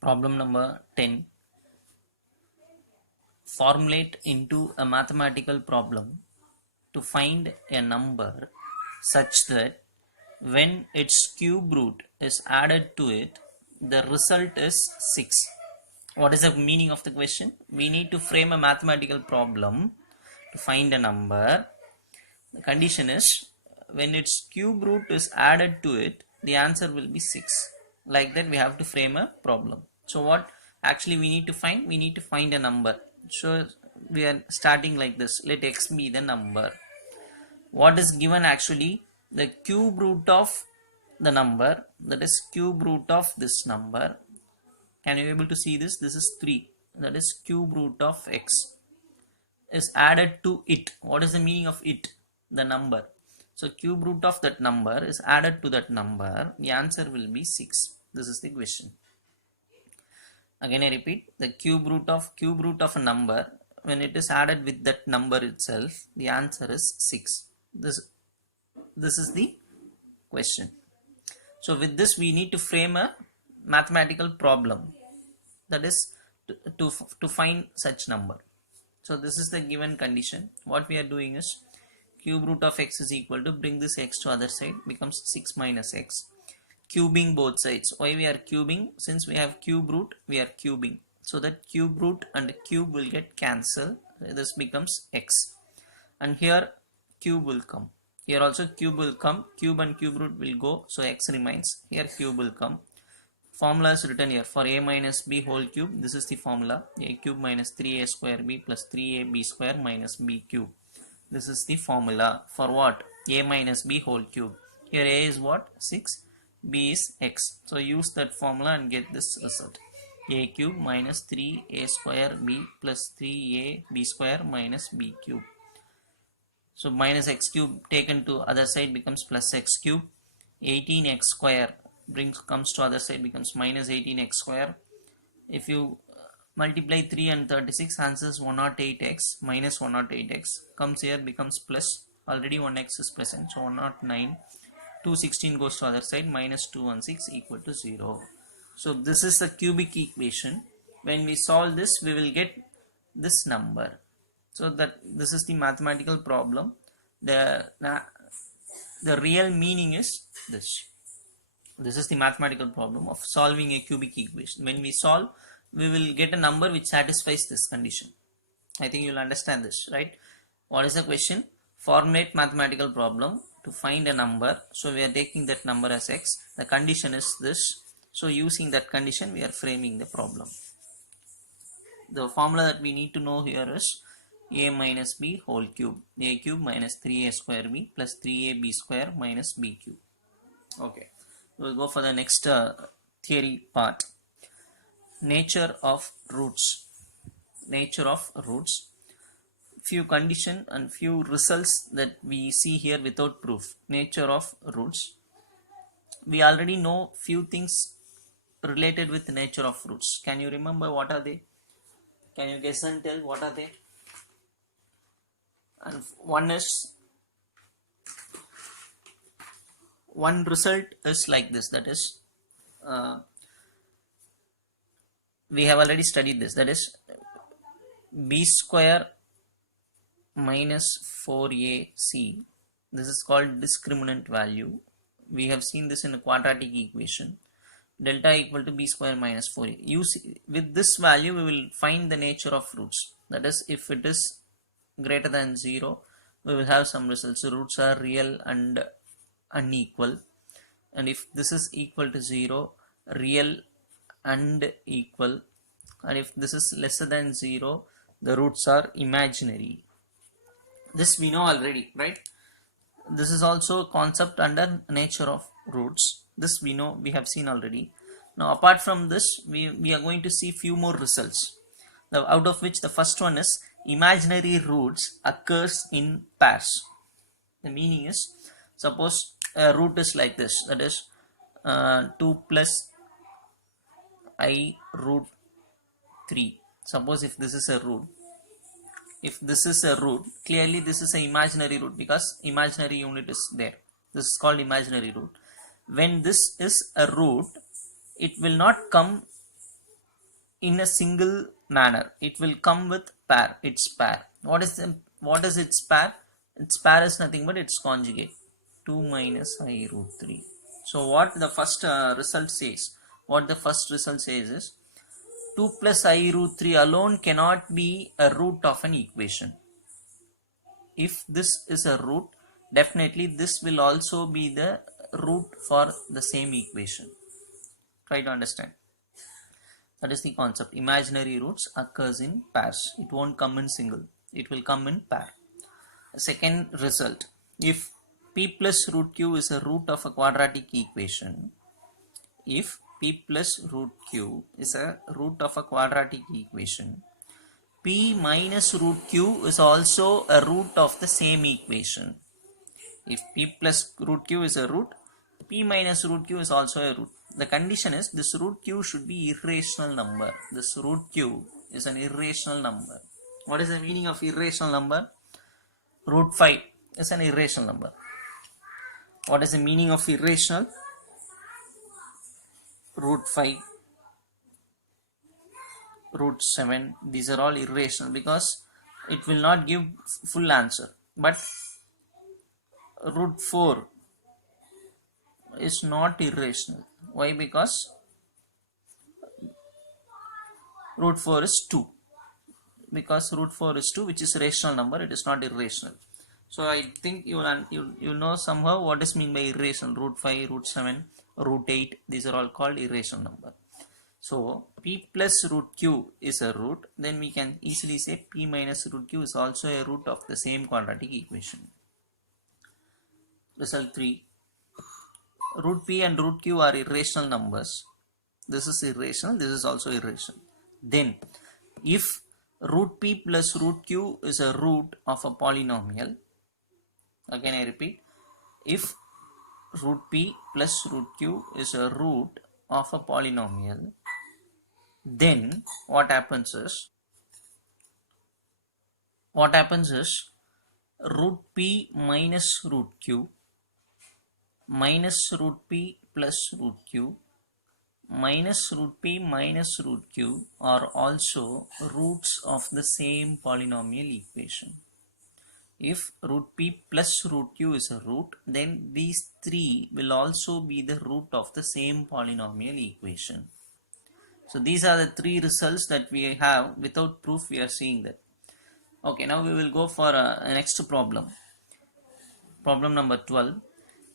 Problem number 10. Formulate into a mathematical problem to find a number such that when its cube root is added to it, the result is 6. What is the meaning of the question? We need to frame a mathematical problem to find a number. The condition is when its cube root is added to it, the answer will be 6. Like that we have to frame a problem. So what actually we need to find? We need to find a number. So we are starting like this. Let x be the number. What is given actually? The cube root of the number, that is cube root of this number. Can you be able to see this? This is 3. That is cube root of x is added to it. What is the meaning of it? The number. So cube root of that number is added to that number. The answer will be 6. This is the question. Again I repeat, the cube root of a number, when it is added with that number itself, the answer is 6. This is the question. So with this we need to frame a mathematical problem, that is to find such number. So this is the given condition. What we are doing is cube root of x is equal to, bring this x to other side, becomes 6 minus x. Cubing both sides. Why we are cubing? Since we have cube root, we are cubing. So that cube root and cube will get cancelled. This becomes x. And here cube will come. Here also cube will come. Cube and cube root will go. So x remains. Here cube will come. Formula is written here for a minus b whole cube. This is the formula. A cube minus 3a square b plus 3ab square minus b cube. This is the formula for what? A minus b whole cube. Here a is what? 6. B is x. So use that formula and get this result. A cube minus 3a square b plus 3ab square minus b cube. So minus x cube taken to other side becomes plus x cube. 18x square comes to other side, becomes minus 18x square. If you multiply 3 and 36, answers 108x minus 108x comes here, becomes plus. Already 1x is present, so 109. 216 goes to other side, minus 216 equal to 0. So this is the cubic equation. When we solve this, we will get this number. So that this is the mathematical problem. The real meaning is this. This is the mathematical problem of solving a cubic equation. When we solve, we will get a number which satisfies this condition. I think you will understand this, right? What is the question? Formulate mathematical problem to find a number. So we are taking that number as x. The condition is this. So using that condition, we are framing the problem. The formula that we need to know here is a minus b whole cube. A cube minus 3a square b plus 3ab square minus b cube. Okay. We'll go for the next theory part. Nature of roots. Nature of roots. Few condition and few results that we see here without proof. Nature of roots. We already know few things related with the nature of roots. Can you remember what are they? Can you guess and tell what are they? And one result is like this, that is we have already studied this, that is b square minus 4ac. This is called discriminant value. We have seen this in a quadratic equation. Delta equal to b square minus 4a. With this value we will find the nature of roots. That is, if it is greater than 0, we will have some results. So roots are real and unequal. And if this is equal to 0, real and equal. And if this is lesser than 0, the roots are imaginary. This we know already, right? This is also a concept under nature of roots. This we know, we have seen already. Now apart from this, we are going to see few more results. Out of which the first one is imaginary roots occurs in pairs. The meaning is, suppose a root is like this, that is 2 plus I root 3. Suppose if this is a root, clearly this is an imaginary root because imaginary unit is there. This is called imaginary root. When this is a root, it will not come in a single manner. It will come with pair, its pair. What is its pair? Its pair is nothing but its conjugate, 2 minus I root 3. So what the first result says, is 2 plus I root 3 alone cannot be a root of an equation. If this is a root, definitely this will also be the root for the same equation. Try to understand. That is the concept. Imaginary roots occurs in pairs. It won't come in single. It will come in pair. Second result. If p plus root q is a root of a quadratic equation, if p plus root q is a root of a quadratic equation, p minus root q is also a root of the same equation. If p plus root q is a root, p minus root q is also a root. The condition is this root q should be irrational number. This root q is an irrational number. What is the meaning of irrational number? Root 5 is an irrational number. What is the meaning of irrational? Root 5, root 7, these are all irrational because it will not give full answer. But root 4 is not irrational. Why? Because root 4 is 2. Because root 4 is 2, which is a rational number, it is not irrational. So I think you know somehow what is meant by irrational. Root 5, root 7, root 8, these are all called irrational number. So p plus root q is a root, then we can easily say p minus root q is also a root of the same quadratic equation. Result 3. Root p and root q are irrational numbers. This is irrational, this is also irrational. Then if root p plus root q is a root of a polynomial, again I repeat, if root p plus root q is a root of a polynomial, then what happens is root p minus root q minus root p plus root q minus root p minus root q are also roots of the same polynomial equation. If root p plus root q is a root, then these three will also be the root of the same polynomial equation. So these are the three results that we have. Without proof we are seeing that. Okay, now we will go for a next problem. Problem number 12.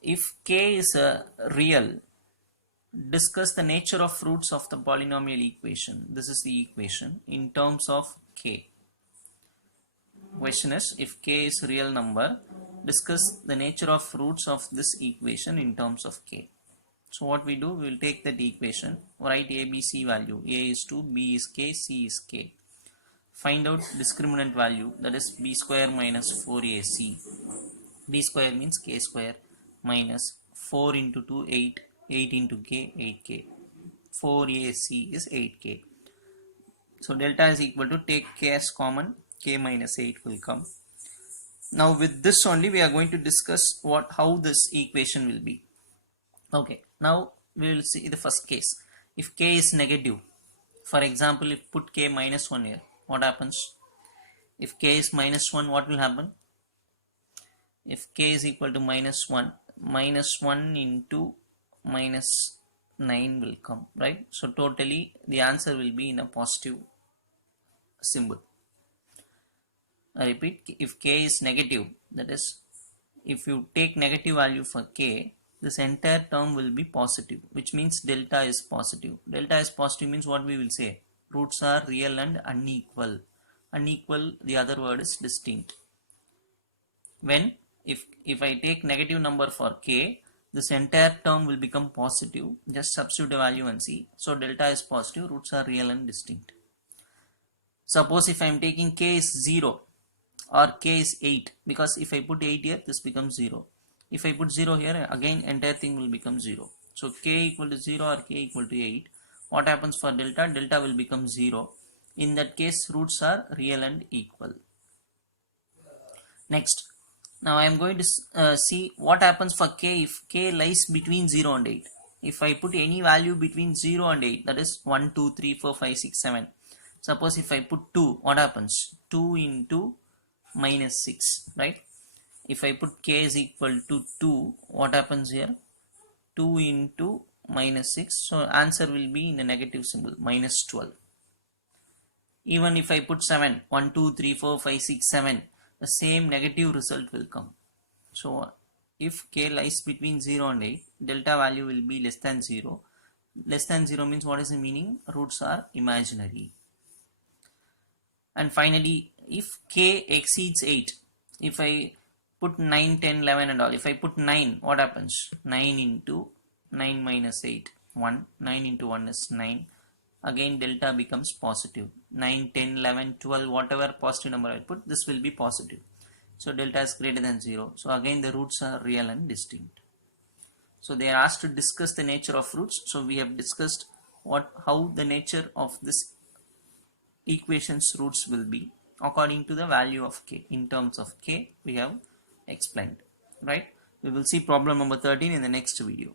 If k is a real, discuss the nature of roots of the polynomial equation. This is the equation in terms of k. Question is, if k is real number, discuss the nature of roots of this equation in terms of k. So what we do, we will take that equation, write a, b, c value. A is 2, b is k, c is k. Find out discriminant value, that is b square minus 4ac. B square means k square minus 4 into 2, 8. 8 into k, 8k. 4ac is 8k. So delta is equal to, take k as common, k minus 8 will come. Now with this only we are going to discuss how this equation will be. Okay, now we will see the first case. If k is negative, for example, if put k minus 1 here, what happens? If k is minus 1, what will happen? If k is equal to minus 1 into minus 9 will come, right? So totally the answer will be in a positive symbol. I repeat, if k is negative, that is, if you take negative value for k, this entire term will be positive, which means delta is positive. Delta is positive means what we will say? Roots are real and unequal. Unequal, the other word is distinct. When if I take negative number for k, this entire term will become positive. Just substitute a value and see. So delta is positive, roots are real and distinct. Suppose if I am taking k is 0 or k is 8, because if I put 8 here, this becomes 0. If I put 0 here, again entire thing will become 0. So k equal to 0 or k equal to 8. What happens for delta? Delta will become 0. In that case, roots are real and equal. Next, now I am going to see what happens for k if k lies between 0 and 8. if I put any value between 0 and 8, that is 1, 2, 3, 4, 5, 6, 7. Suppose if I put 2, what happens? 2 into minus 6, right? If I put k is equal to 2, what happens here? 2 into minus 6, so answer will be in a negative symbol, minus 12. Even if I put 7, 1, 2, 3, 4, 5, 6, 7, the same negative result will come. So if k lies between 0 and 8, delta value will be less than 0. Less than 0 means what is the meaning? Roots are imaginary. And finally, if k exceeds 8, if I put 9, 10, 11 and all, if I put 9, what happens? 9 into 9 minus 8, 1. 9 into 1 is 9. Again delta becomes positive. 9, 10, 11, 12, whatever positive number I put, this will be positive. So delta is greater than 0. So again the roots are real and distinct. So they are asked to discuss the nature of roots. So we have discussed how the nature of this equation's roots will be according to the value of k. In terms of k, we have explained, right? We will see problem number 13 in the next video.